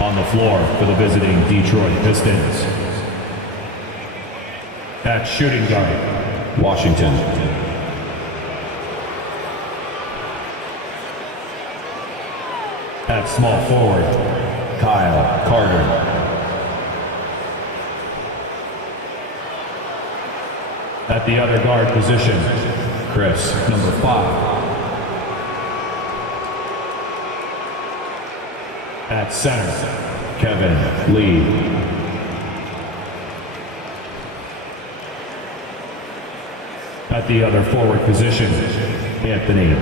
On the floor for the visiting Detroit Pistons. At shooting guard, Washington. At small forward, Kyle Carter. At the other guard position, Chris, number 5. At center, Kevin Lee. At the other forward position, Anthony.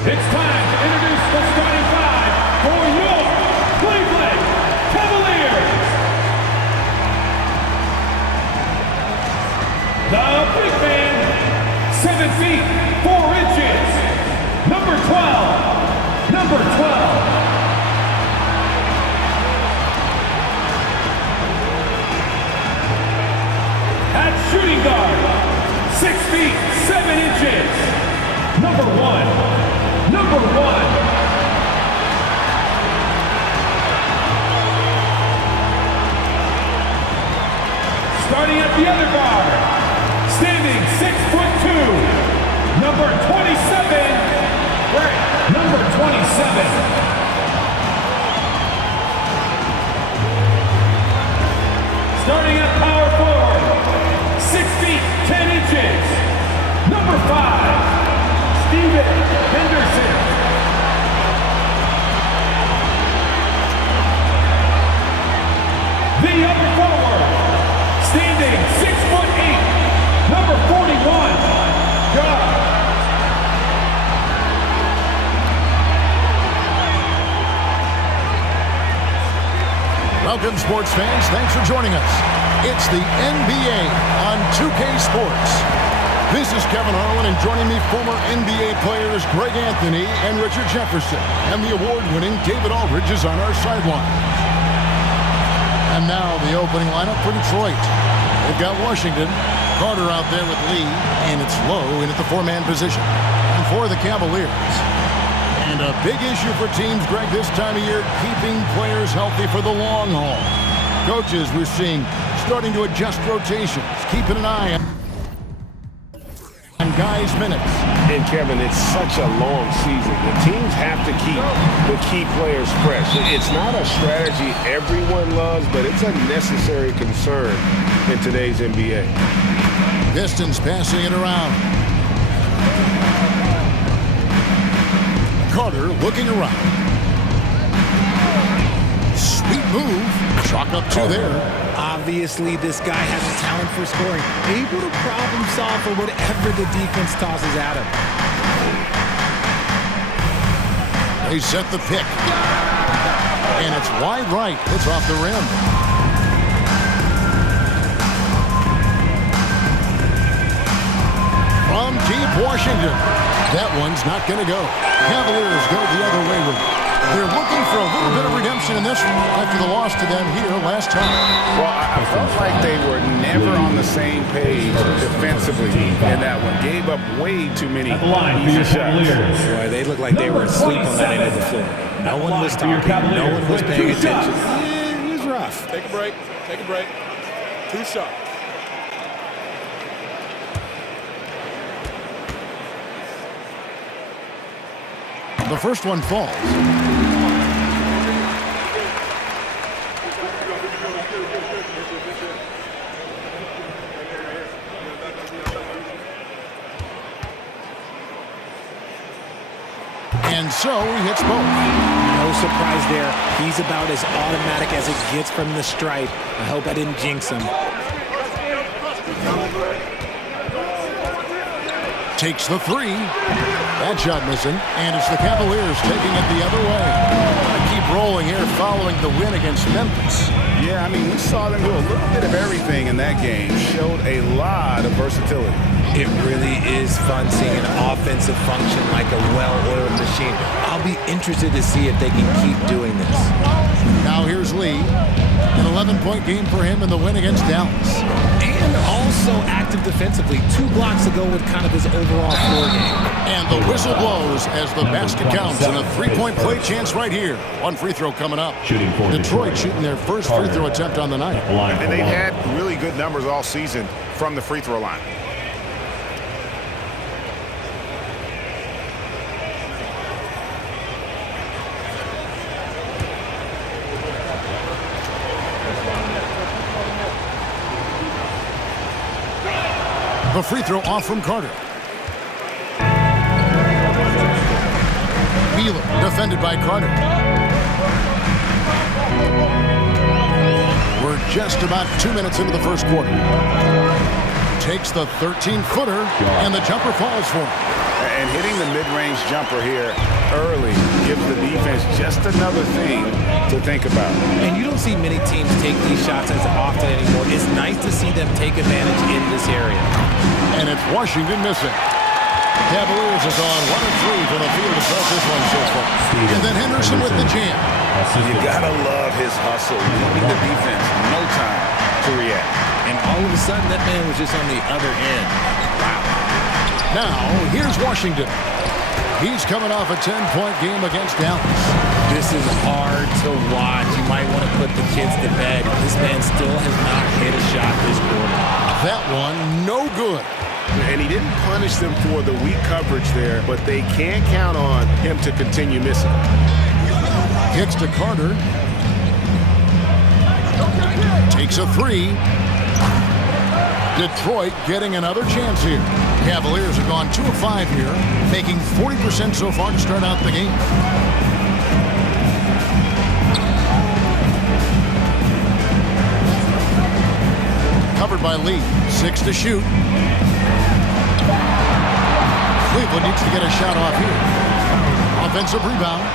It's time to introduce the starting five for your Cleveland Cavaliers. The big man, 7 feet 4 inches, number 12, number 12. At shooting guard, 6 feet 7 inches, number 1. Number 1. Starting at the other guard, standing 6'2", number 27, right, number 27. Starting at power forward, 6 feet 10 inches, number 5. Steven Henderson. The other forward, standing 6'8", number 41, Josh. Welcome, sports fans. Thanks for joining us. It's the NBA on 2K Sports. This is Kevin Harlan, and joining me, former NBA players Greg Anthony and Richard Jefferson. And the award-winning David Aldridge is on our sideline. And now the opening lineup for Detroit. They've got Washington, Carter out there with Lee, and it's Lowe in at the 4-man position. And for the Cavaliers. And a big issue for teams, Greg, this time of year, keeping players healthy for the long haul. Coaches, we're seeing, starting to adjust rotations, keeping an eye on guys' minutes. And Kevin, it's such a long season. The teams have to keep the key players fresh. It's not a strategy everyone loves, but it's a necessary concern in today's NBA. Pistons passing it around. Carter looking around. Sweet move. Chalk up 2 there. Obviously, this guy has a talent for scoring, able to problem solve for whatever the defense tosses at him. They set the pick. And it's wide right. It's off the rim. From deep Washington. That one's not going to go. Cavaliers go the other way with it. They're looking for a little bit of redemption in this one after the loss to them here last time. Well, I felt like they were never on the same page defensively in that one. Gave up way too many easy shots. Boy, they looked like they were asleep on that end of the floor. No one was talking. No one was paying attention. It was rough. Take a break. Take a break. 2 shots. The first one falls. And so he hits both. No surprise there. He's about as automatic as it gets from the stripe. I hope I didn't jinx him. Takes the 3. That shot missing. And it's the Cavaliers taking it the other way. Keep rolling here following the win against Memphis. Yeah, I mean, we saw them do a little bit of everything in that game. Showed a lot of versatility. It really is fun seeing an offensive function like a well-oiled machine. I'll be interested to see if they can keep doing this. Now here's Lee. An 11-point game for him in the win against Dallas. And also active defensively. 2 blocks ago with kind of his overall floor game. And the whistle blows as the basket counts and a 3-point play chance right here. One free throw coming up. Shooting for Detroit shooting their first free throw attempt on the night. And they've had really good numbers all season from the free throw line. The free throw off from Carter. Wheeler defended by Carter. We're just about 2 minutes into the first quarter. Takes the 13-footer, and the jumper falls for him. And hitting the mid-range jumper here early gives the defense just another thing to think about. And you don't see many teams take these shots as often anymore. It's nice to see them take advantage in this area. And it's Washington missing. Cavaliers have gone 1 of 3 from the field to start this one so far. And then Henderson with the jam. You gotta love his hustle, leaving the defense no time to react. And all of a sudden, that man was just on the other end. Wow. Now, here's Washington. He's coming off a 10-point game against Dallas. This is hard to watch. You might want to put the kids to bed. This man still has not hit a shot this quarter. That one, no good. And he didn't punish them for the weak coverage there, but they can't count on him to continue missing. Kicks to Carter. Takes a 3. Detroit getting another chance here. Cavaliers have gone 2 of 5 here, making 40% so far to start out the game. Covered by Lee. 6 to shoot. Cleveland needs to get a shot off here. Offensive rebound.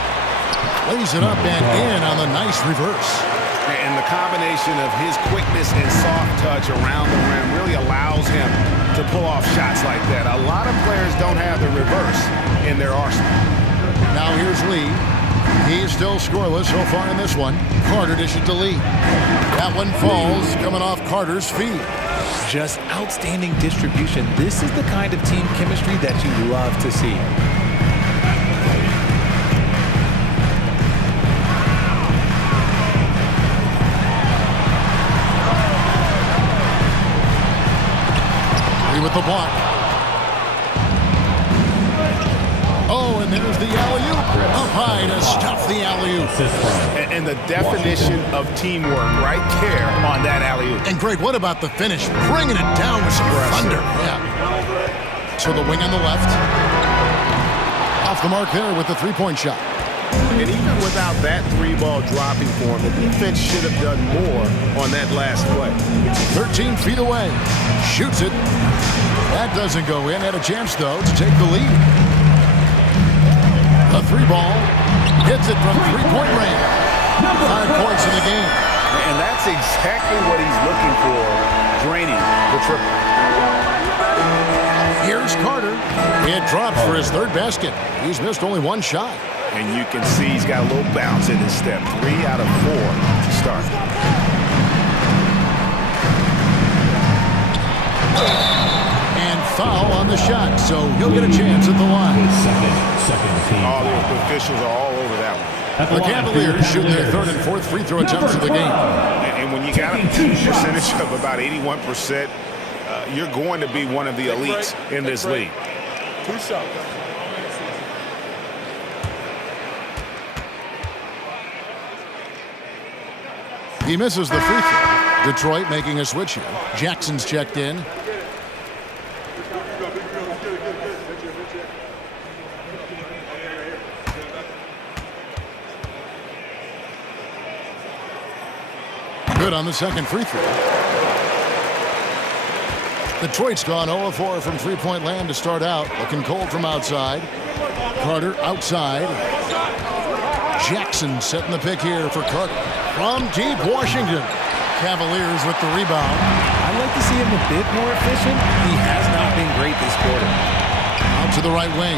Lays it up and in on the nice reverse. And the combination of his quickness and soft touch around the rim really allows him to pull off shots like that. A lot of players don't have the reverse in their arsenal. Now here's Lee. He's still scoreless so far in this one. Carter dishes to Lee. That one falls, coming off Carter's feet. Just outstanding distribution. This is the kind of team chemistry that you love to see. With the block. Oh, and there's the alley-oop. Up high to stuff the alley-oop. And the definition of teamwork right there on that alley-oop. And Greg, what about the finish? Bringing it down with some thunder. Yeah. So the wing on the left. Off the mark there with the three-point shot. And even without that 3-ball dropping for him, the defense should have done more on that last play. 13 feet away. Shoots it. That doesn't go in. Had a chance, though, to take the lead. A 3-ball. Hits it from 3-point range. 5 points in the game. And that's exactly what he's looking for, draining the triple. Here's Carter. It dropped for his 3rd basket. He's missed only 1 shot. And you can see he's got a little bounce in his step. 3 out of 4 to start. And foul on the shot, so he'll get a chance at the line. Second team. All the officials are all over that one. The Cavaliers shooting their 3rd and 4th free throw attempts of the game. And when you got a percentage of about 81%, you're going to be one of the elites in this league. 2 shots. He misses the free throw. Detroit making a switch here. Jackson's checked in. Good on the 2nd free throw. Detroit's gone 0 of 4 from three-point land to start out. Looking cold from outside. Carter outside. Jackson setting the pick here for Carter. From deep, Washington. Cavaliers with the rebound. I'd like to see him a bit more efficient. He has not not been great this quarter. Out to the right wing.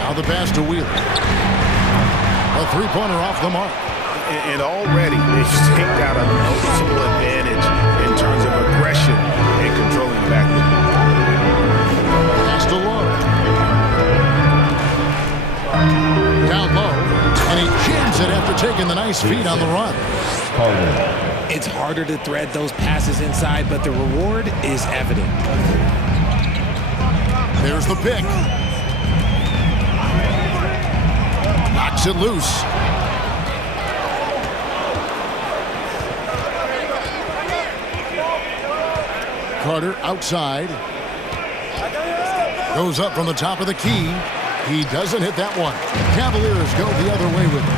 Now the pass to Wheeler. A three-pointer off the mark. And already they've staked out a noticeable advantage in terms of aggression and controlling the backcourt. Pass to Lowe. Down low, and he jams it after taking the nice feed on the run. Carter. It's harder to thread those passes inside, but the reward is evident. There's the pick. Knocks it loose. Carter outside. Goes up from the top of the key. He doesn't hit that one. Cavaliers go the other way with it.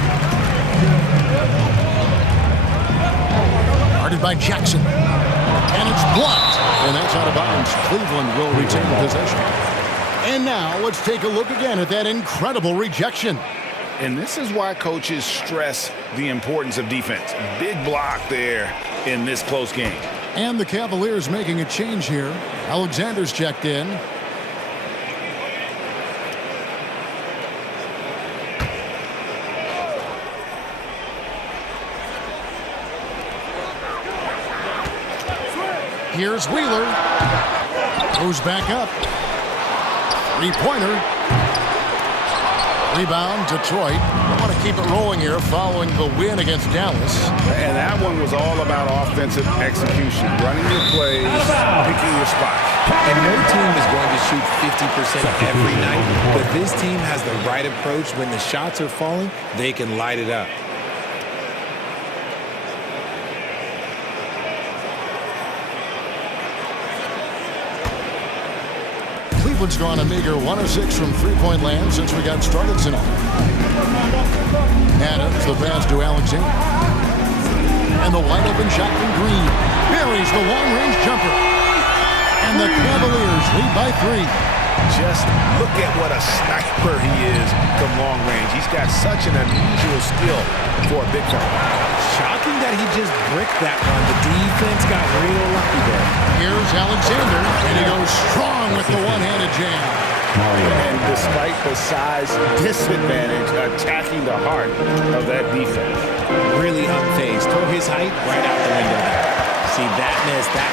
Guarded by Jackson. And it's blocked. And that's out of bounds. Cleveland will retain possession. And now let's take a look again at that incredible rejection. And this is why coaches stress the importance of defense. Big block there in this close game. And the Cavaliers making a change here. Alexander's checked in. Here's Wheeler. Goes back up. Three-pointer. Rebound, Detroit. I want to keep it rolling here following the win against Dallas. And that one was all about offensive execution. Running your plays, picking your spots. And no team is going to shoot 50% every night, but this team has the right approach. When the shots are falling, they can light it up. Cleveland's gone a meager 1 of 6 from three-point land since we got started tonight. Adams, the pass to Alexander. And the wide-open shot from Green. Buries the long-range jumper. And the Cavaliers lead by 3. Just look at what a sniper he is from long range. He's got such an unusual skill for a big fella. Shocking that he just bricked that one. The defense got real lucky there. Here's Alexander, and he goes strong with the one-handed jam. And despite the size disadvantage, attacking the heart of that defense. Really unfazed. Throw his height right out the window there. See, that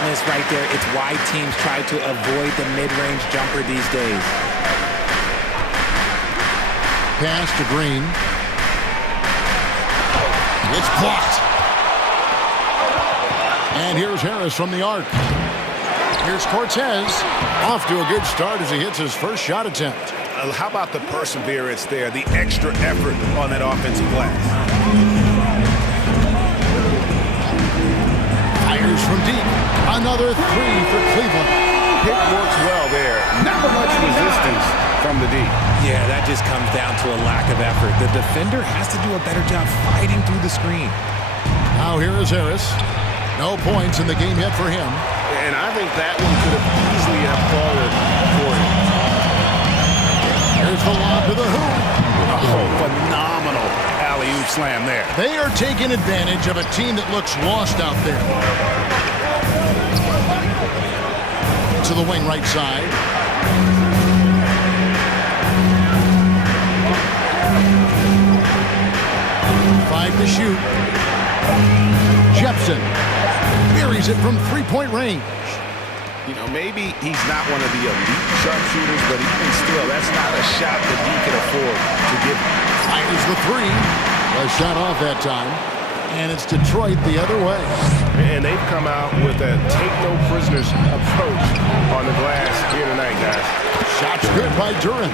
miss right there. It's why teams try to avoid the mid-range jumper these days. Pass to Green. It's blocked. And here's Harris from the arc. Here's Cortez. Off to a good start as he hits his first shot attempt. How about the perseverance there, the extra effort on that offensive glass? Fires from deep. Another 3 for Cleveland. Pick works well there. Not much resistance from the D. Yeah, that just comes down to a lack of effort. The defender has to do a better job fighting through the screen. Now here is Harris. No points in the game yet for him. And I think that one could have easily have fallen for him. Here's the lob to the hoop. Oh, phenomenal alley-oop slam there. They are taking advantage of a team that looks lost out there. To the wing right side. Five to shoot. Jepson buries it from three-point range. You know, maybe he's not one of the elite sharpshooters, but even still, that's not a shot that he can afford to give. Fires the 3. A shot off that time. And it's Detroit the other way. And they've come out with a take-no-prisoners approach on the glass here tonight, guys. Shot's good by Duren.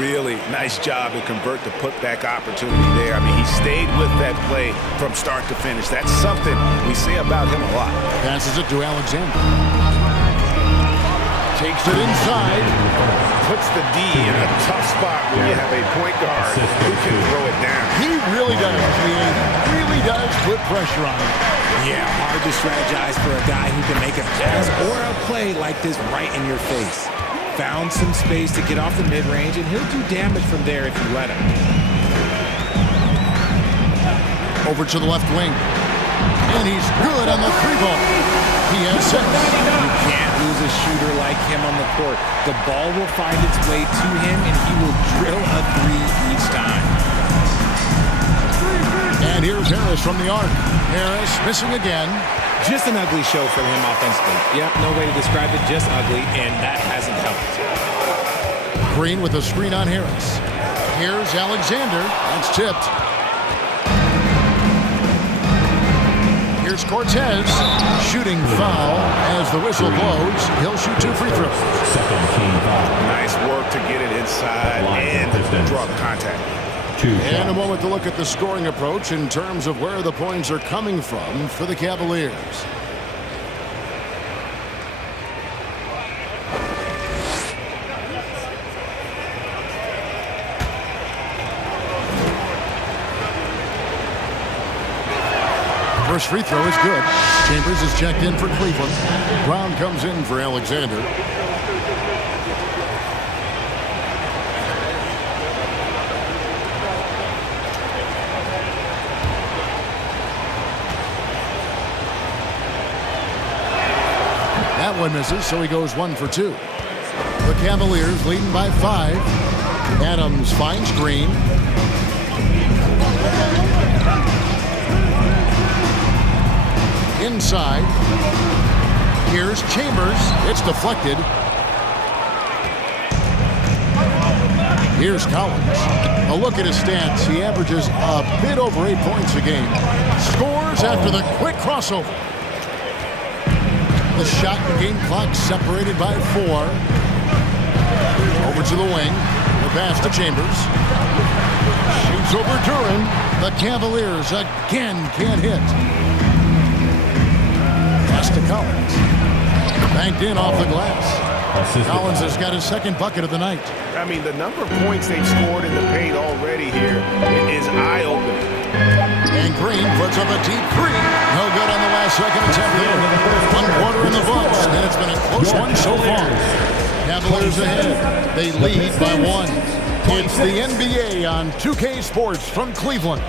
Really nice job to convert the putback opportunity there. I mean, he stayed with that play from start to finish. That's something we say about him a lot. Passes it to Alexander. Takes it inside. Puts the D in a tough spot when you have a point guard who can throw it down. He really does. He really does put pressure on him. Yeah, hard to strategize for a guy who can make a pass or a play like this right in your face. Found some space to get off the mid-range, and he'll do damage from there if you let him. Over to the left wing. And he's good on the three ball. He has 6. You can't lose a shooter like him on the court. The ball will find its way to him, and he will drill a 3 each time. And here's Harris from the arc. Harris missing again. Just an ugly show from him offensively. Yep, no way to describe it, just ugly, and that hasn't helped. Green with a screen on Harris. Here's Alexander. That's tipped. Here's Cortez. Shooting foul as the whistle blows. He'll shoot 2 free throws. Second team foul. Nice work to get it inside and draw the contact. And a moment to look at the scoring approach in terms of where the points are coming from for the Cavaliers. First free throw is good. Chambers is checked in for Cleveland. Brown comes in for Alexander. That one misses, so he goes 1 for 2. The Cavaliers leading by 5. Adams finds Green. Inside. Here's Chambers. It's deflected. Here's Collins. A look at his stats. He averages a bit over 8 points a game. Scores after the quick crossover. The shot and game clock separated by 4. Over to the wing. The pass to Chambers. Shoots over Duran. The Cavaliers again can't hit. Pass to Collins. Banked in off the glass. Collins has got his second bucket of the night. I mean, the number of points they've scored in the paint already here is eye-opening. And Green puts up a deep 3. No good on the last second attempt there. 1 quarter in the books, and it's been a close one so far. Cavaliers ahead. They lead by 1. It's the NBA on 2K Sports from Cleveland.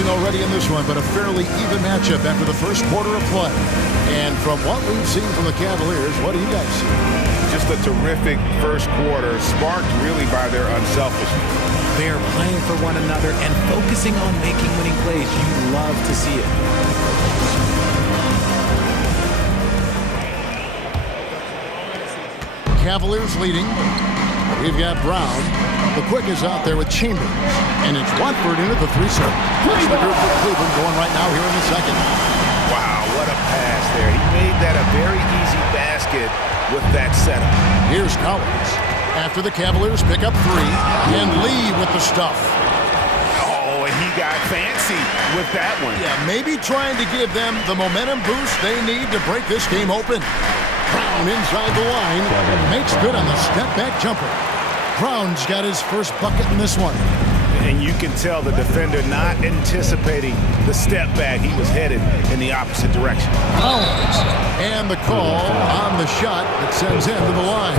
Already in this one, but a fairly even matchup after the first quarter of play. And from what we've seen from the Cavaliers, what do you guys see? Just a terrific first quarter, sparked really by their unselfishness. They are playing for one another and focusing on making winning plays. You love to see it. Cavaliers leading. We've got Brown. The quick is out there with Chambers. And it's Watford into the 3-0. That's the group for Cleveland going right now here in the second. Wow, what a pass there. He made that a very easy basket with that setup. Here's Collins. After the Cavaliers pick up 3. And Lee with the stuff. Oh, and he got fancy with that one. Yeah, maybe trying to give them the momentum boost they need to break this game open. Brown inside the line. Makes good on the step-back jumper. Brown's got his first bucket in this one. And you can tell the defender not anticipating the step back. He was headed in the opposite direction. Collins. And the call on the shot that sends him to the line.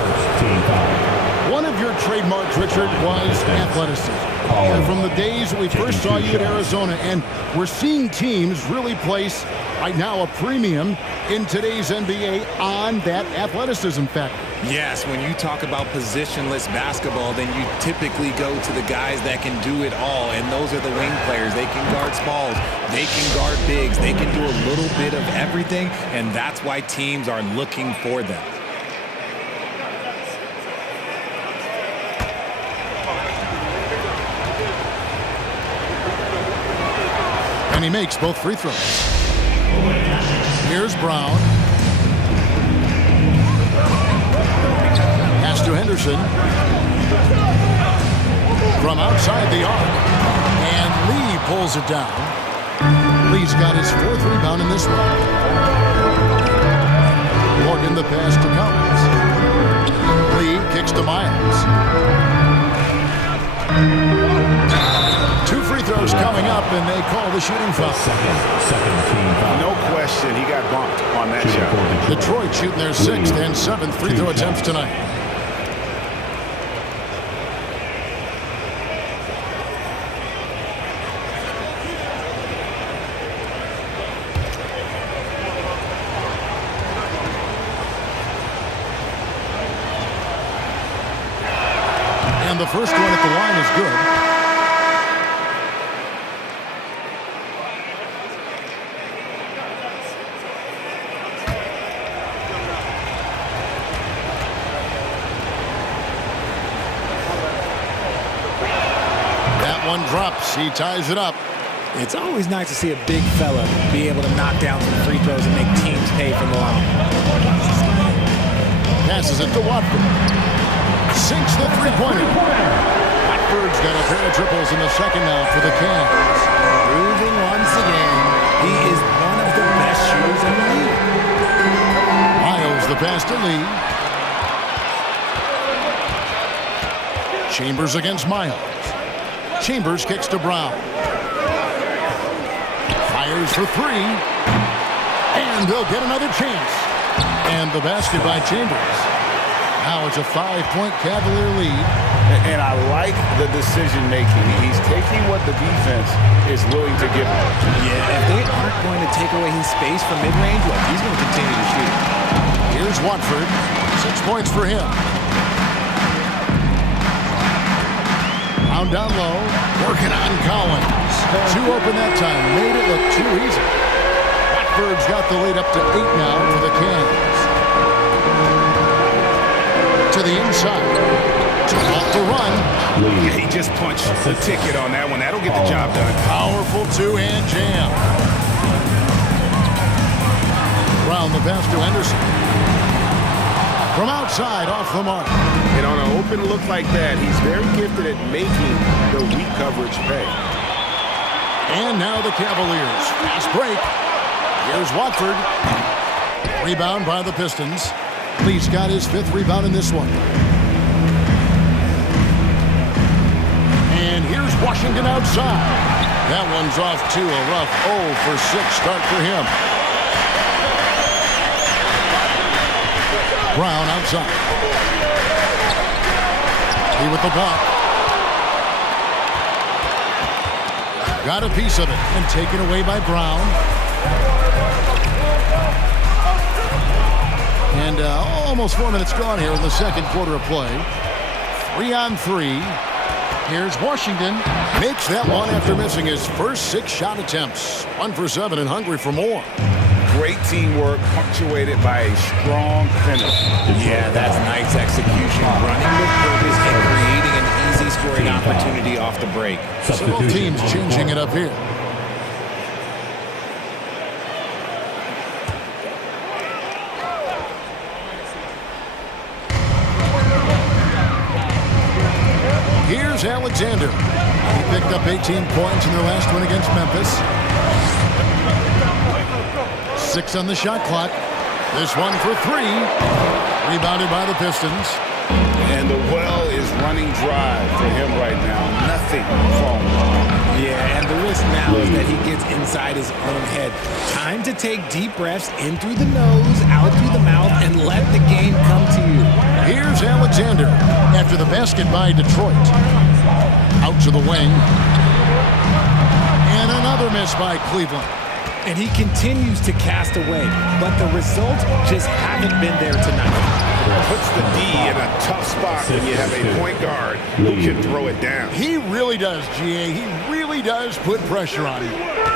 One of your trademarks, Richard, was athleticism. And from the days we first saw you at Arizona, and we're seeing teams really place, right now, a premium in today's NBA on that athleticism factor. Yes, when you talk about positionless basketball, then you typically go to the guys that can do it all, and those are the wing players. They can guard smalls, they can guard bigs, they can do a little bit of everything, and that's why teams are looking for them. And he makes both free throws. Here's Brown. Pass to Henderson. From outside the arc. And Lee pulls it down. Lee's got his 4th rebound in this one. Morgan the pass to Collins. Lee kicks to Miles. 2 free throws coming coming up, and they call the shooting foul. Second team foul. No question, he got bumped on that Shooting shot. for Detroit shooting their 6th and 7th free throw attempts tonight. And the first one at the line is good. One drops. He ties it up. It's always nice to see a big fella be able to knock down some free throws and make teams pay for the line. Passes it to Watford. Sinks the three-pointer. Watford's got a pair of triples in the second now for the Cavs. Proving once again, he is one of the best shooters in the league. Miles the pass to Lee. Chambers against Miles. Chambers kicks to Brown. Fires for three. And they'll get another chance. And the basket by Chambers. Now it's a 5-point Cavalier lead. And I like the decision-making. He's taking what the defense is willing to give him. Yeah, if they aren't going to take away his space from mid-range, look, he's going to continue to shoot. Here's Watford. 6 points for him. Down low, working on Collins. Too open that time, made it look too easy. Watford's got the lead up to 8 now for the Cavs. To the inside. Off the run. Yeah, he just punched the ticket on that one. That'll get the job done. Powerful two-hand jam. Brown the pass to Henderson. From outside, off the mark. And on an open look like that, he's very gifted at making the weak coverage pay. And now the Cavaliers. Fast break. Here's Watford. Rebound by the Pistons. Lee's got his 5th rebound in this one. And here's Washington outside. That one's off to a rough 0 for 6 start for him. Brown outside. He with the block. Got a piece of it and taken away by Brown. And almost 4 minutes gone here in the second quarter of play. 3-on-3. Here's Washington. Makes that one after missing his first 6 shot attempts. 1 for 7 and hungry for more. Great teamwork punctuated by a strong finish. Yeah, that's nice execution. Running with purpose and creating an easy scoring opportunity off the break. Several teams changing it up here. Here's Alexander. He picked up 18 points in their last win against Memphis. 6 on the shot clock. This one for 3. Rebounded by the Pistons. And the well is running dry for him right now. Nothing falling. Yeah, and the risk now is that he gets inside his own head. Time to take deep breaths in through the nose, out through the mouth, and let the game come to you. Here's Alexander after the basket by Detroit. Out to the wing. And another miss by Cleveland. And he continues to cast away, but the results just haven't been there tonight. Puts the D in a tough spot when you have a point guard who can throw it down. He really does, GA. He really does put pressure on him.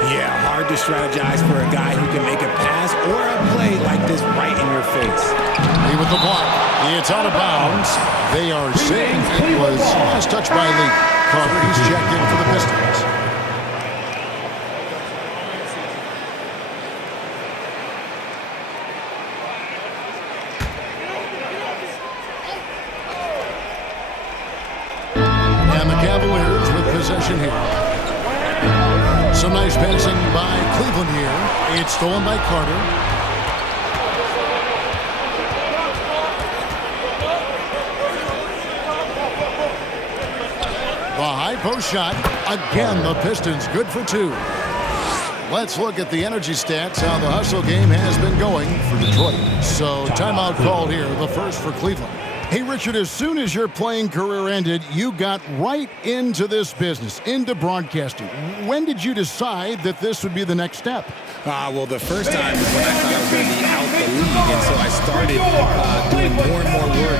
Yeah, hard to strategize for a guy who can make a pass or a play like this right in your face. Lee with the block. It's out of bounds. They are saying it was last touch by Lee. Carter, he's checked in for the Pistons. Cavaliers with possession here. Some nice passing by Cleveland here. It's stolen by Carter. The high post shot. Again, the Pistons good for 2. Let's look at the energy stats, how the hustle game has been going for Detroit. So timeout called here, the first for Cleveland. Hey, Richard, as soon as your playing career ended, you got right into this business, into broadcasting. When did you decide that this would be the next step? Well, the first time was when I thought I was going to be out the league, and so I started doing more and more work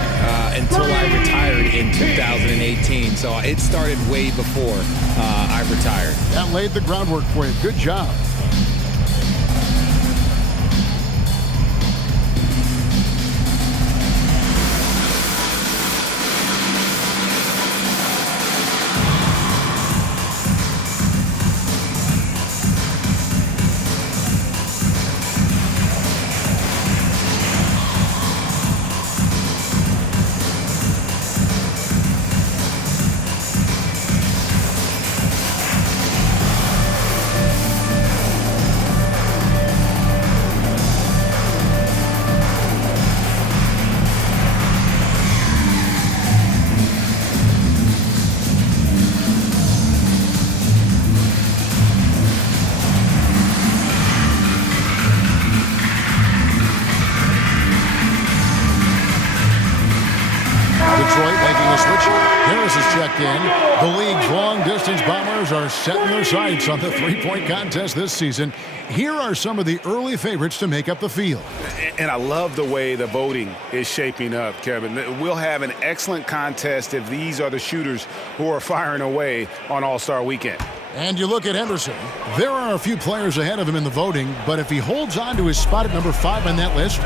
until I retired in 2018. So it started way before I retired. That laid the groundwork for you. Good job. Detroit making a switch. Harris is checked in. The league's long-distance Bombers are setting their sights on the three-point contest this season. Here are some of the early favorites to make up the field. And I love the way the voting is shaping up, Kevin. We'll have an excellent contest if these are the shooters who are firing away on All-Star Weekend. And you look at Henderson. There are a few players ahead of him in the voting, but if he holds on to his spot at number 5 on that list,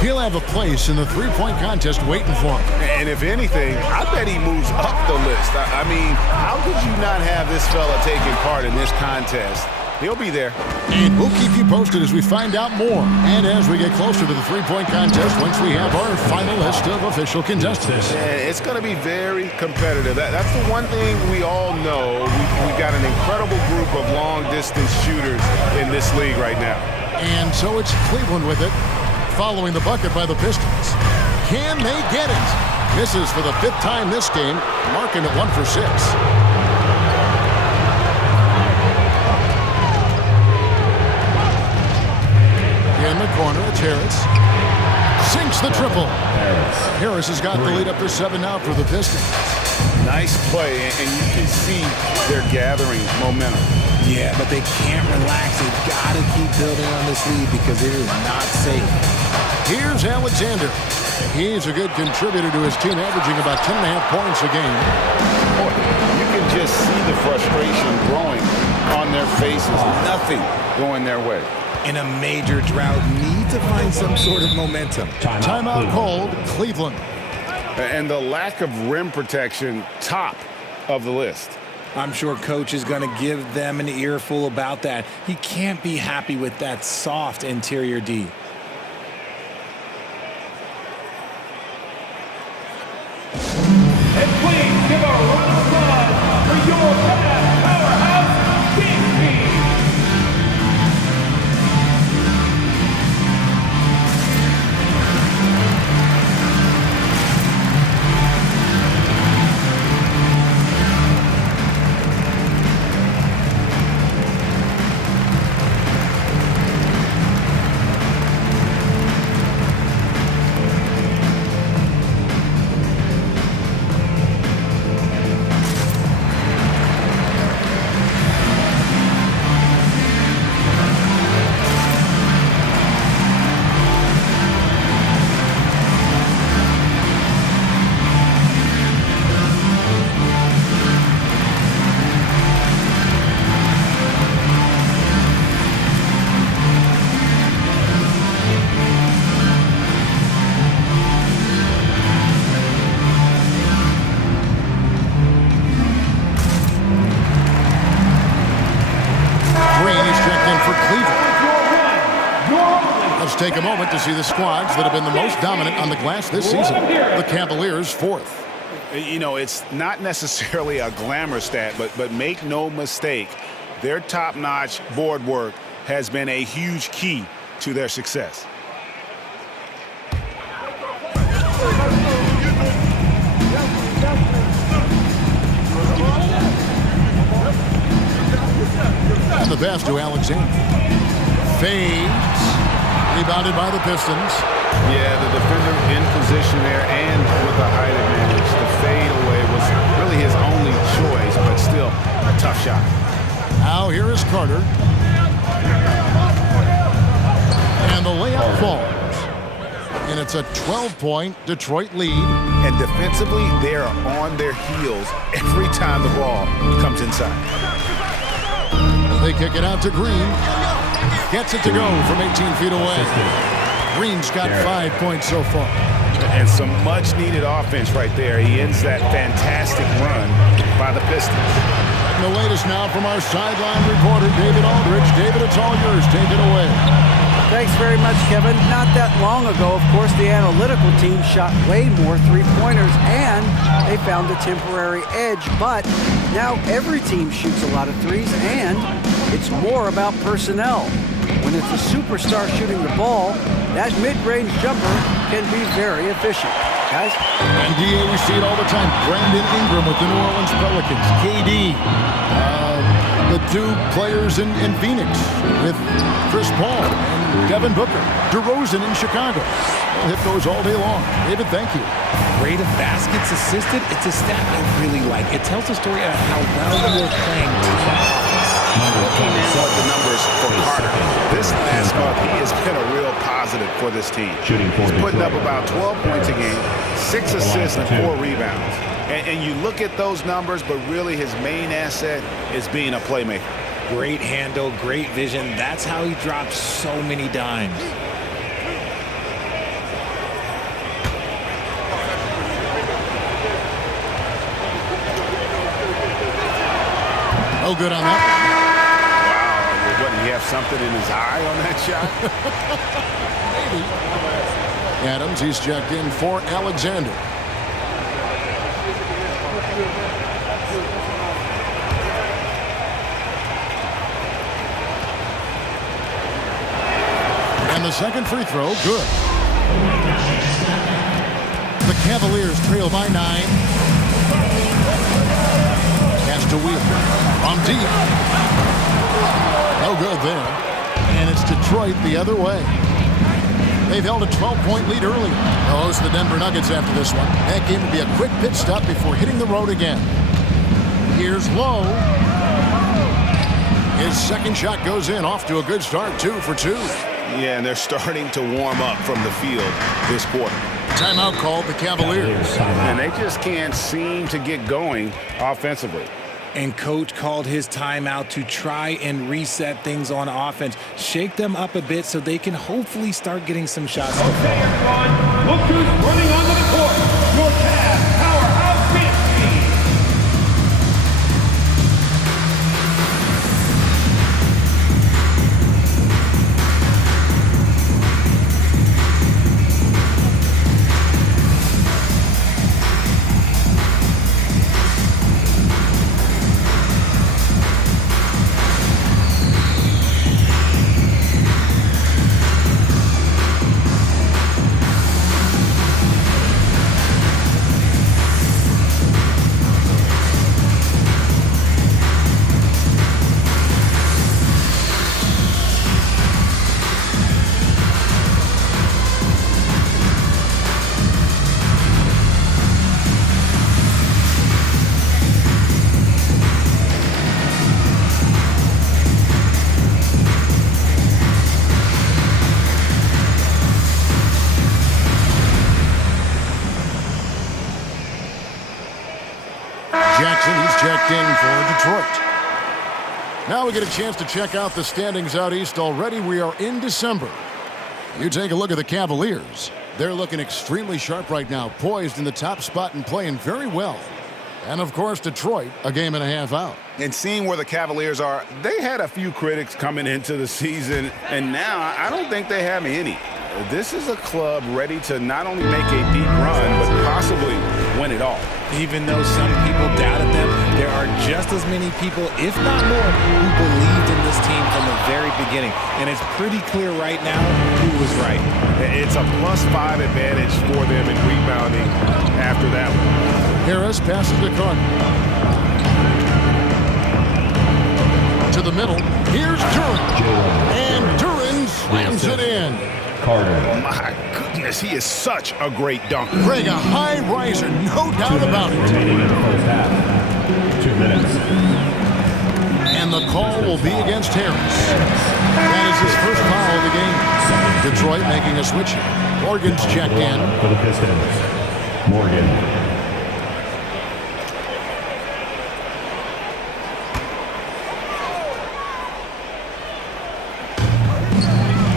he'll have a place in the three-point contest waiting for him. And if anything, I bet he moves up the list. I mean, how could you not have this fella taking part in this contest? He'll be there. And we'll keep you posted as we find out more and as we get closer to the three-point contest once we have our final list of official contestants. And it's going to be very competitive. That's the one thing we all know. We've got an incredible group of long-distance shooters in this league right now. And so it's Cleveland with it, following the bucket by the Pistons. Can they get it? Misses for the 5th time this game, marking it 1 for 6. In the corner, it's Harris. Sinks the triple. Harris has got the lead up to 7 now for the Pistons. Nice play, and you can see they're gathering momentum. Yeah, but they can't relax. They've got to keep building on this lead because it is not safe. Here's Alexander. He's a good contributor to his team, averaging about 10.5 points a game. Boy, you can just see the frustration growing on their faces. Nothing going their way. In a major drought, need to find some sort of momentum. Timeout called, Cleveland. And the lack of rim protection, top of the list. I'm sure coach is going to give them an earful about that. He can't be happy with that soft interior D. And please give a round of applause for your Cavs powerhouse Kings team. Take a moment to see the squads that have been the most dominant on the glass this season. The Cavaliers 4th. You know, it's not necessarily a glamour stat, but make no mistake, their top-notch board work has been a huge key to their success. the pass to Alexander. Fades. Rebounded by the Pistons. Yeah, the defender in position there and with the height advantage. The fade away was really his only choice, but still a tough shot. Now here is Carter. And the layup falls. And it's a 12-point Detroit lead. And defensively, they are on their heels every time the ball comes inside. They kick it out to Green. Gets it to go from 18 feet away. Green's got 5 points so far. And some much-needed offense right there. He ends that fantastic run by the Pistons. And the latest now from our sideline reporter, David Aldridge. David, it's all yours. Take it away. Thanks very much, Kevin. Not that long ago, of course, the analytical team shot way more three-pointers, and they found a temporary edge. But now every team shoots a lot of threes, and it's more about personnel. When it's a superstar shooting the ball, that mid-range jumper can be very efficient. Guys? And DA, we see it all the time. Brandon Ingram with the New Orleans Pelicans. KD. The two players in Phoenix with Chris Paul and Devin Booker. DeRozan in Chicago. We'll hit those all day long. David, thank you. Rate of baskets assisted, it's a stat I really like. It tells a story of how well you're playing team. Looking at the numbers for Carter, this last month he has been a real positive for this team. He's putting up about 12 points a game, 6 assists and 4 rebounds. And you look at those numbers, but really his main asset is being a playmaker. Great handle, great vision. That's how he drops so many dimes. No good on that. He have something in his eye on that shot? Maybe. Adams, he's checked in for Alexander. And the second free throw, good. The Cavaliers trail by 9. Pass to Wheeler. From deep. No good there. And it's Detroit the other way. They've held a 12-point lead earlier. They'll host the Denver Nuggets after this one. That game will be a quick pit stop before hitting the road again. Here's Lowe. His second shot goes in, off to a good start, 2 for 2. Yeah, and they're starting to warm up from the field this quarter. Timeout called the Cavaliers. And they just can't seem to get going offensively. And coach called his timeout to try and reset things on offense. Shake them up a bit so they can hopefully start getting some shots. Okay, everyone, look who's running onto the court. Your Cavs powerhouse Phoenix team. Jackson, he's checked in for Detroit. Now we get a chance to check out the standings out east already. We are in December. You take a look at the Cavaliers. They're looking extremely sharp right now, poised in the top spot and playing very well. And, of course, Detroit, a game and a half out. And seeing where the Cavaliers are, they had a few critics coming into the season, and now I don't think they have any. This is a club ready to not only make a deep run, but possibly win it all. Even though some people doubted them, there are just as many people, if not more, who believed in this team from the very beginning. And it's pretty clear right now who was right. It's a +5 advantage for them in rebounding after that one. Harris passes to Carter. To the middle. Here's goodness, he is such a great dunker. Greg, a high riser, no doubt about it. Remaining in the first half. 2 minutes. And the call will be against Harris. That is his first foul of the game. Detroit making a switch. Morgan's checked in. For the Pistons. Morgan.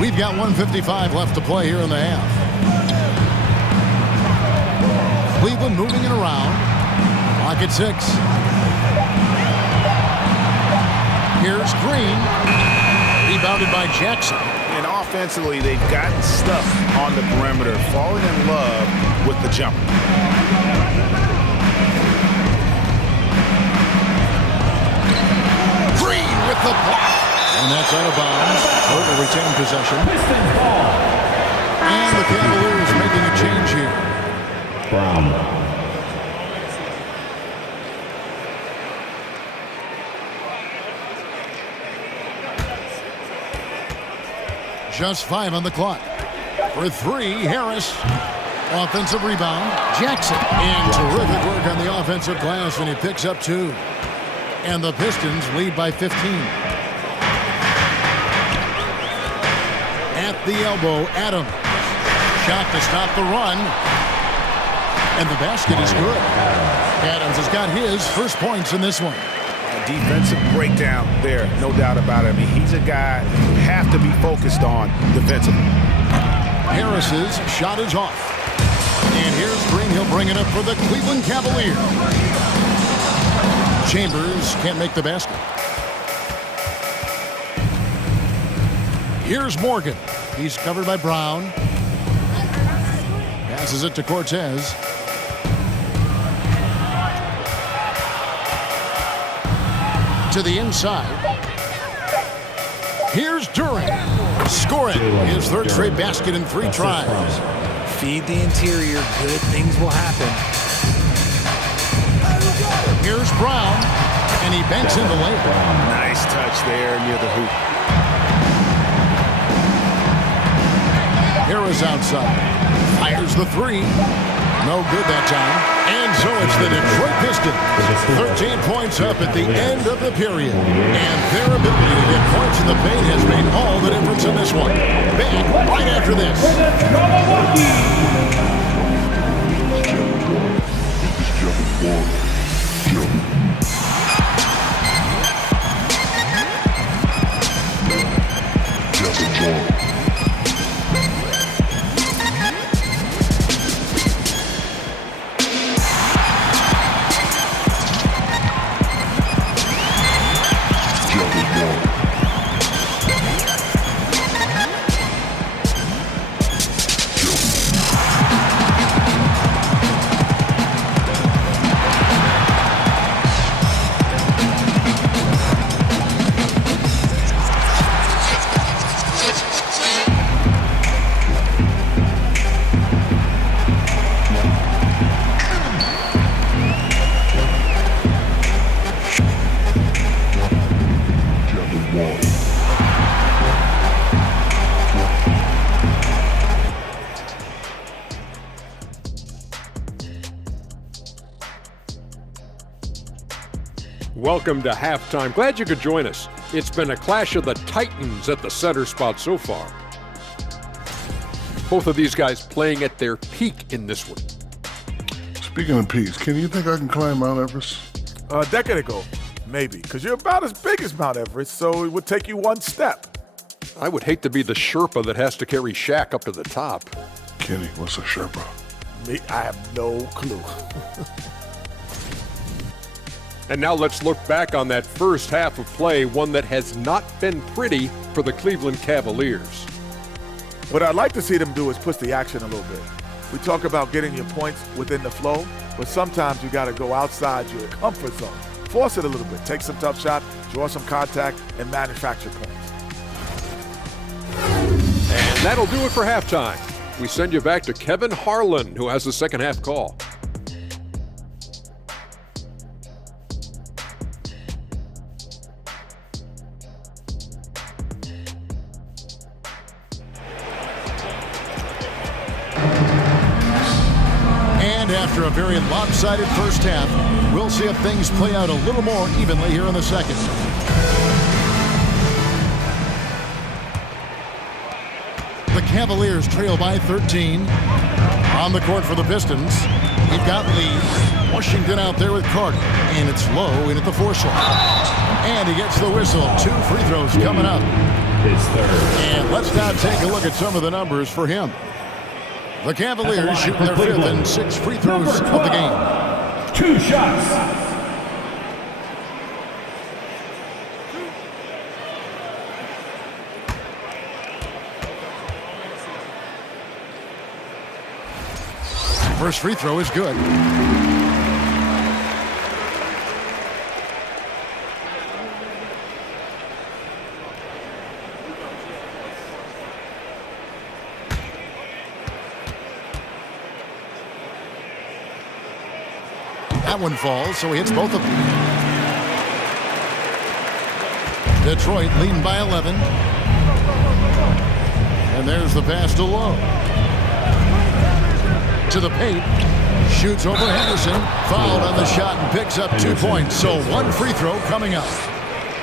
We've got 1:55 left to play here in the half. Cleveland moving it around. Clock at 6. Here's Green. Rebounded by Jackson. And offensively, they've gotten stuck on the perimeter, falling in love with the jumper. Green with the block. And that's out of bounds. Detroit will retain possession. Pistons ball. And the Cavaliers making a change here. Brown. Just 5 on the clock. For 3, Harris. Offensive rebound. Jackson. And terrific work on the offensive glass, and he picks up 2. And the Pistons lead by 15. At the elbow, Adams. Shot to stop the run. And the basket is good. Adams has got his first points in this one. A defensive breakdown there, no doubt about it. I mean, he's a guy you have to be focused on defensively. Harris's shot is off. And here's Green. He'll bring it up for the Cleveland Cavaliers. Chambers can't make the basket. Here's Morgan. He's covered by Brown. Passes it to Cortez. To the inside. Here's Duran. Scoring his third straight basket in 3 tries. Feed the interior. Good things will happen. Here's Brown. And he banks in the layup. Nice touch there near the hoop. Harris outside. Fires the 3. No good that time. And so it's the Detroit Pistons. 13 points up at the end of the period. And their ability to get points in the paint has made all the difference in this one. Back right after this. Welcome to halftime. Glad you could join us. It's been a clash of the Titans at the center spot so far. Both of these guys playing at their peak in this one. Speaking of peaks, can you think I can climb Mount Everest? A decade ago, maybe, because you're about as big as Mount Everest, so it would take you 1 step. I would hate to be the Sherpa that has to carry Shaq up to the top. Kenny, what's a Sherpa? Me, I have no clue. And now let's look back on that first half of play, one that has not been pretty for the Cleveland Cavaliers. What I'd like to see them do is push the action a little bit. We talk about getting your points within the flow, but sometimes you got to go outside your comfort zone. Force it a little bit. Take some tough shots, draw some contact, and manufacture points. And that'll do it for halftime. We send you back to Kevin Harlan, who has the second half call. After a very lopsided first half, we'll see if things play out a little more evenly here in the second. The Cavaliers trail by 13. On the court for the Pistons, you've got Lee. Washington out there with Carter, and it's low in at the four slot. And he gets the whistle. 2 free throws coming up. His third. And let's now take a look at some of the numbers for him. The Cavaliers shooting their 5th and 6th free throws of the game. 2 shots. First free throw is good. That one falls, so he hits both of them. Detroit leading by 11. And there's the pass to Lowe. To the paint. Shoots over Henderson. Fouled on the shot and picks up 2 points. So 1 free throw coming up.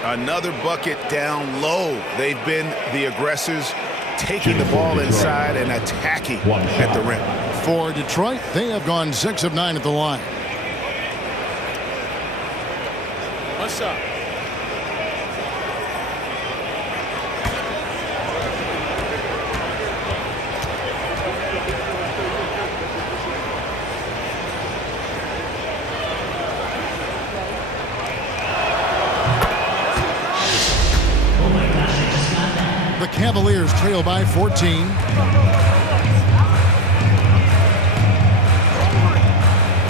Another bucket down low. They've been the aggressors, taking the ball inside and attacking at the rim. For Detroit, they have gone 6 of 9 at the line. What's up? The Cavaliers trail by 14.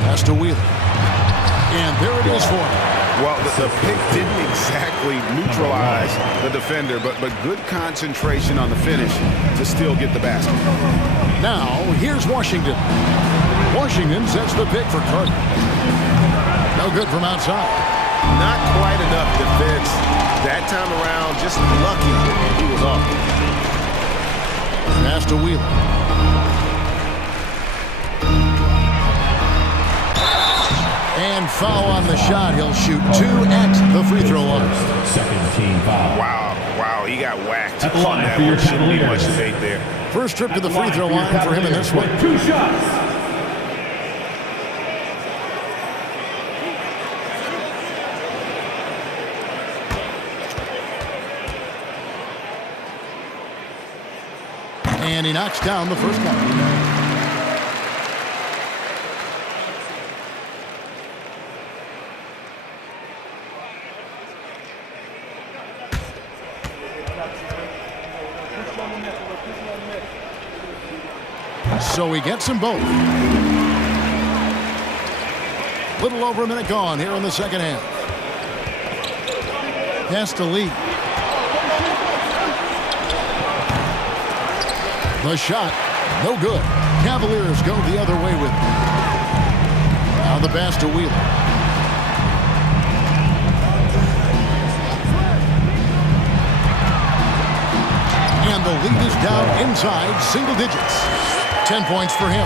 Pass to Wheeler. And there it is for him. Well, the pick didn't exactly neutralize the defender, but good concentration on the finish to still get the basket. Now, here's Washington. Washington sets the pick for Carter. No good from outside. Not quite enough defense that time around. Just lucky he was off. Pass to Wheeler. And foul on the shot. He'll shoot 2 at the free throw line. Second team foul. Wow, he got whacked At the on line that for your one. Shouldn't be Cavaliers. much debate there. First trip to the free throw line for him in this one. 2 shots. And he knocks down the first one. So he gets them both. Little over a minute gone here in the second half. Pass to Lee. The shot, no good. Cavaliers go the other way with it. Now the pass to Wheeler. And the lead is down inside single digits. 10 points for him.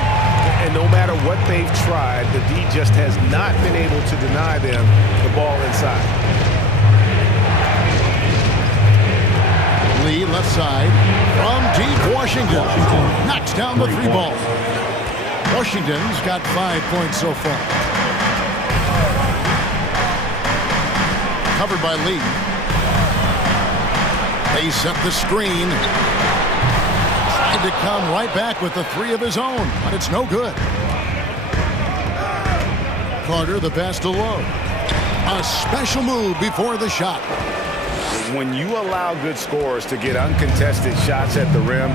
And no matter what they've tried, the D just has not been able to deny them the ball inside. Lee left side from deep. Washington knocks down the 3 ball. Washington's got 5 points so far. Covered by Lee. They set the screen. Tried to come right back with the 3 of his own, but it's no good. Carter, the pass to Lowe. A special move before the shot. When you allow good scorers to get uncontested shots at the rim,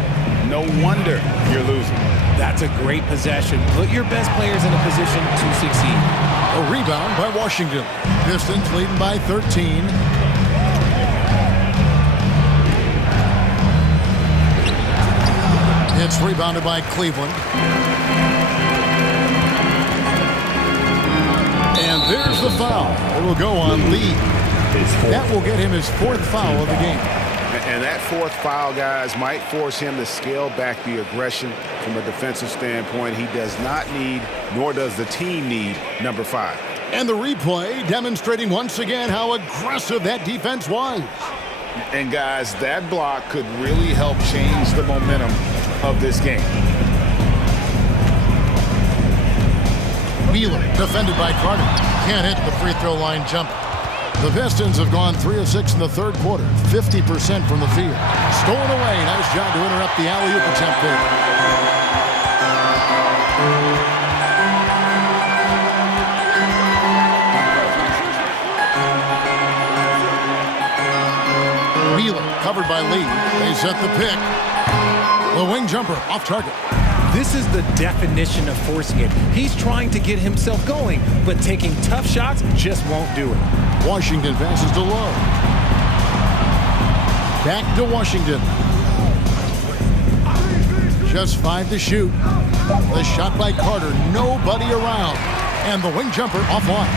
no wonder you're losing. That's a great possession. Put your best players in a position to succeed. A rebound by Washington. Pistons leading by 13. It's rebounded by Cleveland. And there's the foul. It will go on Lee. That will get him his 4th foul of the game. And that fourth foul, guys, might force him to scale back the aggression from a defensive standpoint. He does not need, nor does the team need, number 5. And the replay demonstrating once again how aggressive that defense was. And, guys, that block could really help change the momentum of this game. Wheeler, defended by Carter. Can't hit the free throw line jumper. The Pistons have gone 3 of 6 in the third quarter, 50% from the field. Stolen away. Nice job to interrupt the alley-oop attempt there. Wheeler, covered by Lee. They set the pick. The wing jumper off target. This is the definition of forcing it. He's trying to get himself going, but taking tough shots just won't do it. Washington passes to Lowe. Back to Washington. Just 5 to shoot. The shot by Carter, nobody around. And the wing jumper offline.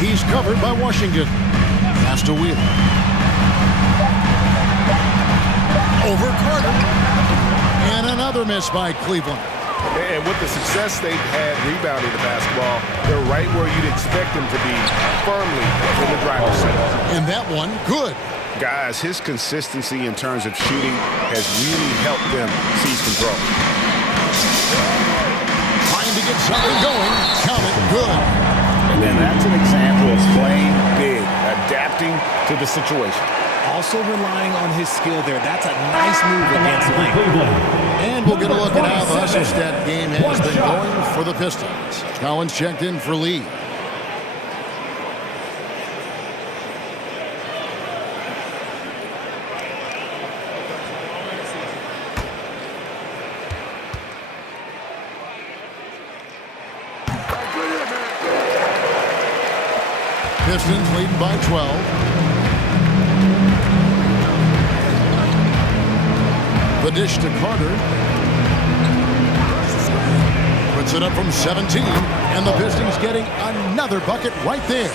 He's covered by Washington. Pass to Wheeler. Over Carter. And another miss by Cleveland. And with the success they've had rebounding the basketball, they're right where you'd expect them to be, firmly in the driver's seat. And that one, good. Guys, his consistency in terms of shooting has really helped them seize control. Trying to get something going. Count it, good. And that's an example of playing big, adapting to the situation. Also relying on his skill there. That's a nice move against length. And we'll get a look at how the Hustle-Stat game has been going for the Pistons. Collins checked in for Lee. Pistons leading by 12. The dish to Carter. Puts it up from 17. And the Pistons getting another bucket right there.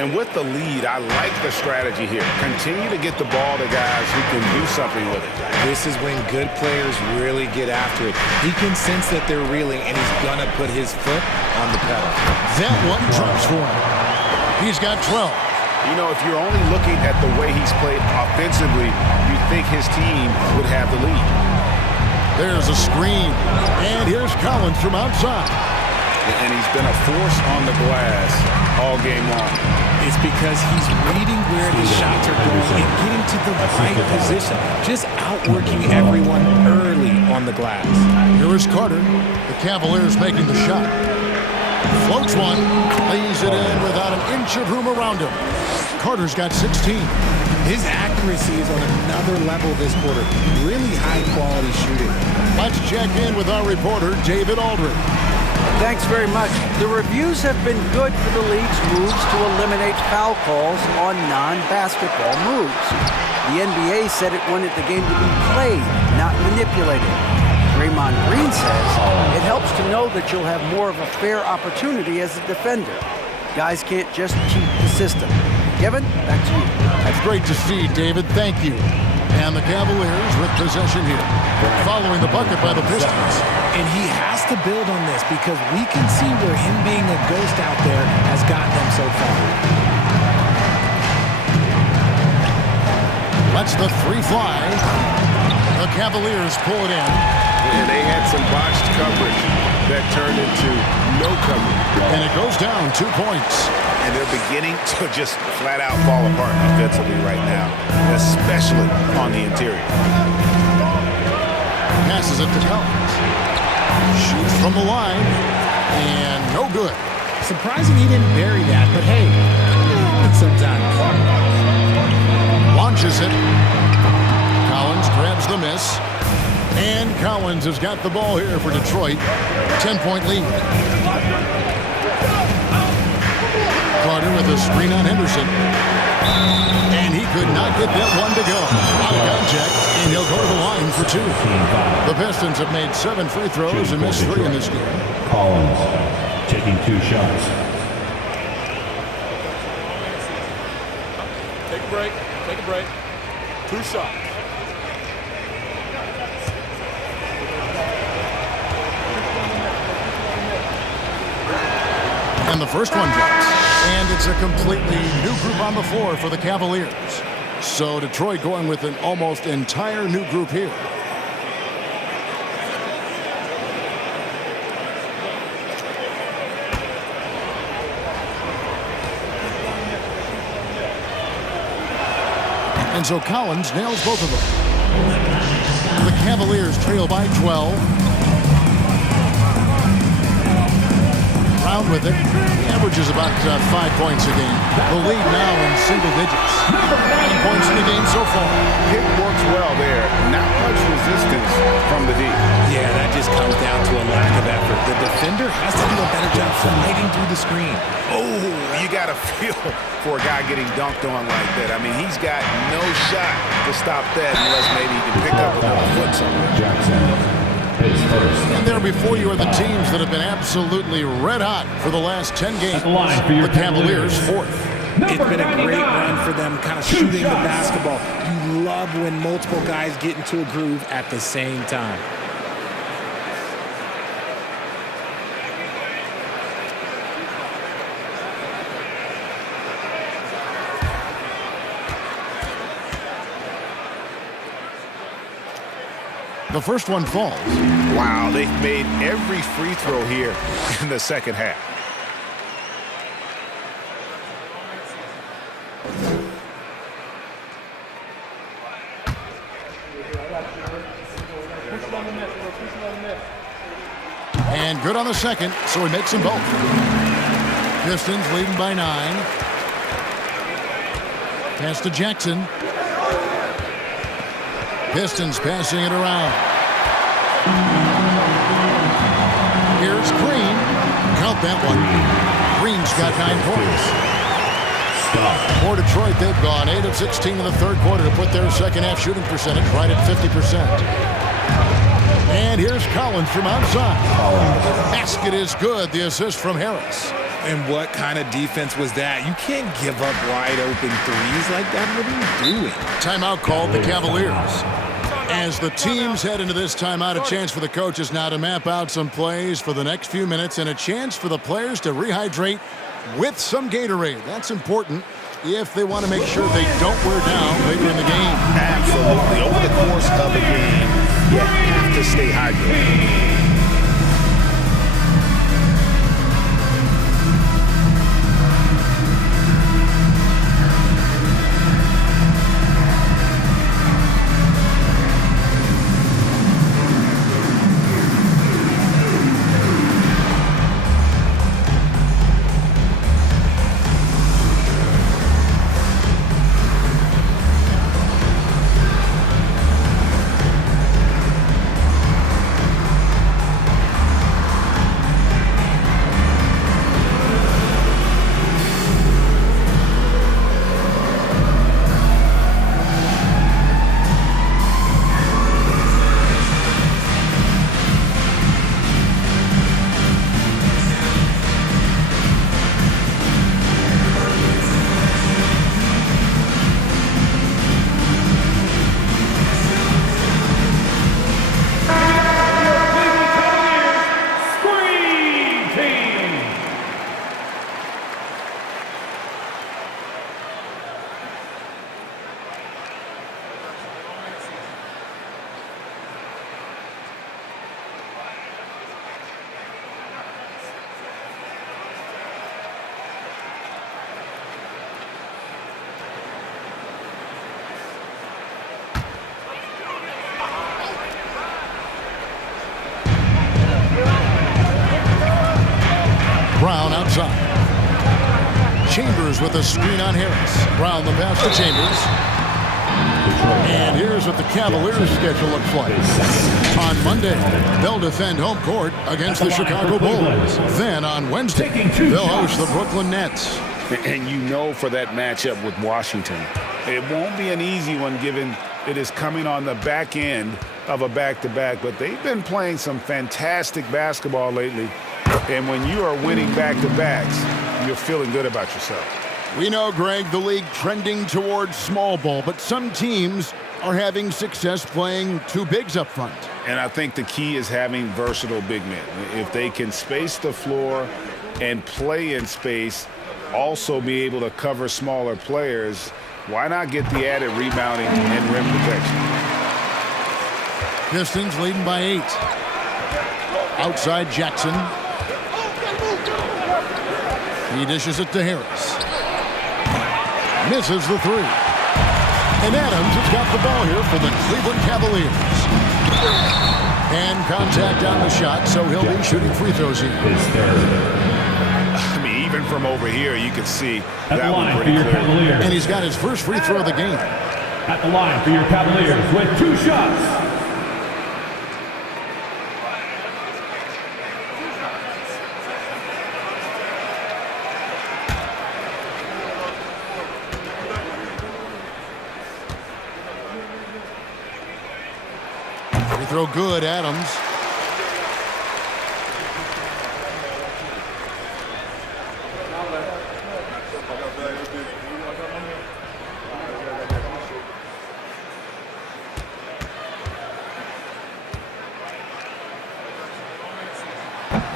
And with the lead, I like the strategy here. Continue to get the ball to guys who can do something with it. This is when good players really get after it. He can sense that they're reeling, and he's going to put his foot on the pedal. That one drops for him. He's got 12. You know, if you're only looking at the way he's played offensively, you think his team would have the lead. There's a screen. And here's Collins from outside. And he's been a force on the glass all game long. It's because he's reading where the shots are going and getting to the right position. Just outworking everyone early on the glass. Here is Carter. The Cavaliers making the shot. Floats one, lays it in without an inch of room around him. Carter's got 16. His accuracy is on another level this quarter. Really high-quality shooting. Let's check in with our reporter, David Aldridge. Thanks very much. The reviews have been good for the league's moves to eliminate foul calls on non-basketball moves. The NBA said it wanted the game to be played, not manipulated. Draymond Green says it helps to know that you'll have more of a fair opportunity as a defender. Guys can't just cheat the system. Kevin, back to you. That's great to see, David. Thank you. And the Cavaliers with possession here, following the bucket by the Pistons. And he has to build on this because we can see where him being a ghost out there has gotten them so far. Lets the three fly. The Cavaliers pull it in. And they had some botched coverage that turned into no coverage. And it goes down 2 points. And they're beginning to just flat out fall apart defensively right now, especially on the interior. Passes it to Collins. Shoots from the line. And no good. Surprising he didn't bury that, but hey, sometimes. Launches it. Collins grabs the miss. And Collins has got the ball here for Detroit. 10-point lead. Carter with a screen on Henderson. And he could not get that one to go. Out of contact, and he'll go to the line for for 2. The Pistons have made 7 free throws and missed 3 in this game. Collins taking 2 shots. Take a break. Take a break. 2 shots. And the first one drops. And it's a completely new group on the floor for the Cavaliers. So Detroit going with an almost entire new group here. And so Collins nails both of them. The Cavaliers trail by 12. Brown with it. He averages about 5 points a game. The lead now in single digits. 9 points in the game so far. Pick works well there. Not much resistance from the D. Yeah, that just comes down to a lack of effort. The defender has to do a better job sliding through the screen. Oh, you got to feel for a guy getting dunked on like that. I mean, he's got no shot to stop that unless maybe he can pick up another foot somewhere. Jackson is first. And there before you are the teams that have been absolutely red hot for the last 10 games. The Cavaliers fourth. It's been a great run for them kind of shooting the basketball. You love when multiple guys get into a groove at the same time. The first one falls. Wow, they've made every free throw here in the second half. And good on the second, so he makes them both. Pistons leading by 9. Pass to Jackson. Pistons passing it around. Here's Green. Count that one. Green's got 9 points. For Detroit, they've gone 8 of 16 in the third quarter to put their second half shooting percentage right at 50%. And here's Collins from outside. Basket is good. The assist from Harris. And what kind of defense was that? You can't give up wide open threes like that. What are you doing? Timeout called the Cavaliers. As the teams head into this timeout, a chance for the coaches now to map out some plays for the next few minutes and a chance for the players to rehydrate with some Gatorade. That's important if they want to make sure they don't wear down later in the game. Absolutely. Over the course of a game, you have to stay hydrated. Brown outside. Chambers with a screen on Harris. Brown the pass to Chambers. And here's what the Cavaliers schedule looks like. On Monday, they'll defend home court against the Chicago Bulls. Then on Wednesday, they'll host the Brooklyn Nets. And you know for that matchup with Washington, it won't be an easy one given it is coming on the back end of a back-to-back, but they've been playing some fantastic basketball lately. And when you are winning back-to-backs, you're feeling good about yourself. We know, Greg, the league trending towards small ball, but some teams are having success playing two bigs up front. And I think the key is having versatile big men. If they can space the floor and play in space, also be able to cover smaller players, why not get the added rebounding and rim protection? Pistons leading by 8. Outside Jackson. He dishes it to Harris. Misses the 3. And Adams has got the ball here for the Cleveland Cavaliers. And contact on the shot, so he'll be shooting free throws here. I mean, even from over here, you can see that one pretty clear. And he's got his first free throw of the game. At the line for your Cavaliers with 2 shots. Free throw good, Adams.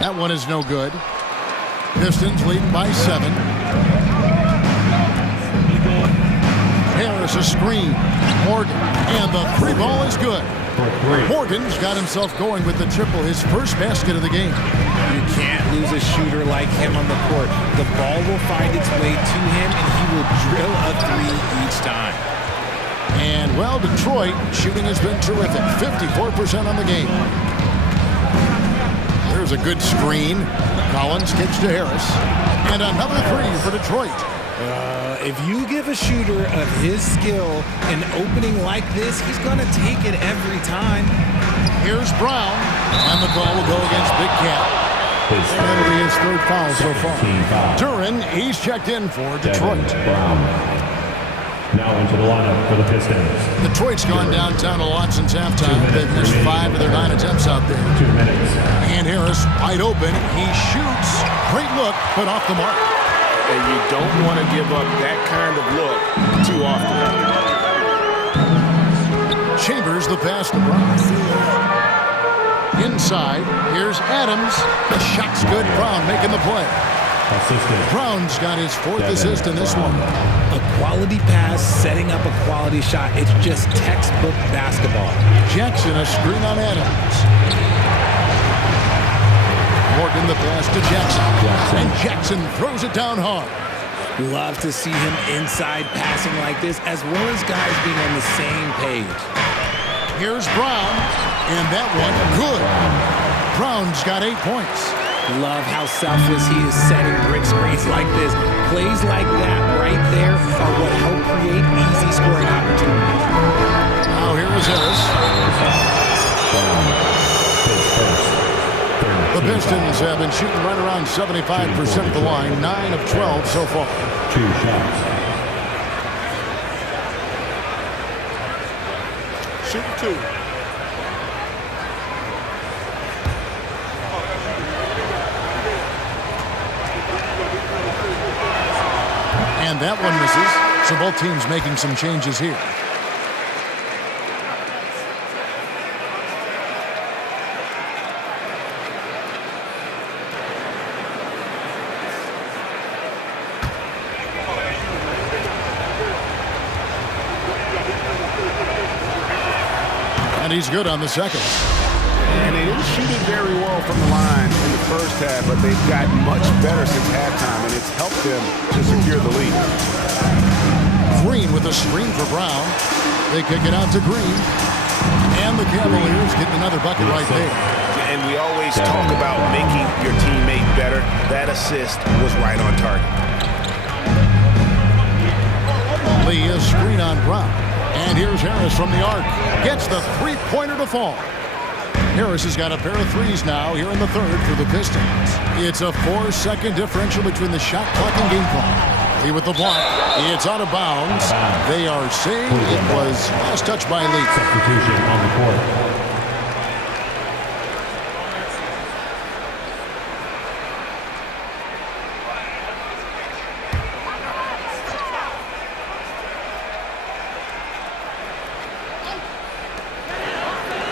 That one is no good. Pistons leading by 7. Harris a screen. Morgan. And the 3 ball is good. Morgan's got himself going with the triple, his first basket of the game. You can't lose a shooter like him on the court. The ball will find its way to him, and he will drill a 3 each time. And, well, Detroit shooting has been terrific. 54% on the game. There's a good screen. Collins kicks to Harris. And another 3 for Detroit. If you give a shooter of his skill an opening like this, he's going to take it every time. Here's Brown. And the call will go against Big Cat. And that'll be his 3rd foul so far. Duren, he's checked in for Detroit. Now into the lineup for the Pistons. Detroit's gone downtown a lot since halftime. They've missed 5 of their 9 attempts out there. 2 minutes. And Harris wide open. He shoots. Great look, but off the mark. And you don't want to give up that kind of look too often. Chambers the pass to Brown. Inside, here's Adams. The shot's good. Brown making the play. Assistant. Brown's got his 4th assist in this one. A quality pass, setting up a quality shot. It's just textbook basketball. Jackson a screen on Adams. Morgan the pass to Jackson. And Jackson throws it down hard. Love to see him inside passing like this, as well as guys being on the same page. Here's Brown. And that one good. Brown's got 8 points. Love how selfless he is setting brick screens like this. Plays like that right there are what help create easy scoring opportunities. Now here is Harris. The Pistons have been shooting right around 75% of the line, 9 of 12 so far. 2 shots. Shoot 2. And that one misses, so both teams making some changes here. And he's good on the second. And they didn't shoot it very well from the line in the first half, but they've gotten much better since halftime, and it's helped them to secure the lead. Green with a screen for Brown. They kick it out to Green. And the Cavaliers getting another bucket right there. And we always talk about making your teammate better. That assist was right on target. Lee, a screen on Brown. And here's Harris from the arc. Gets the 3-pointer to fall. Harris has got a pair of 3s now here in the 3rd for the Pistons. It's a 4-second differential between the shot clock and game clock. Lee with the block. It's out of bounds. They are saying it was last touch by Lee. Substitution on the court.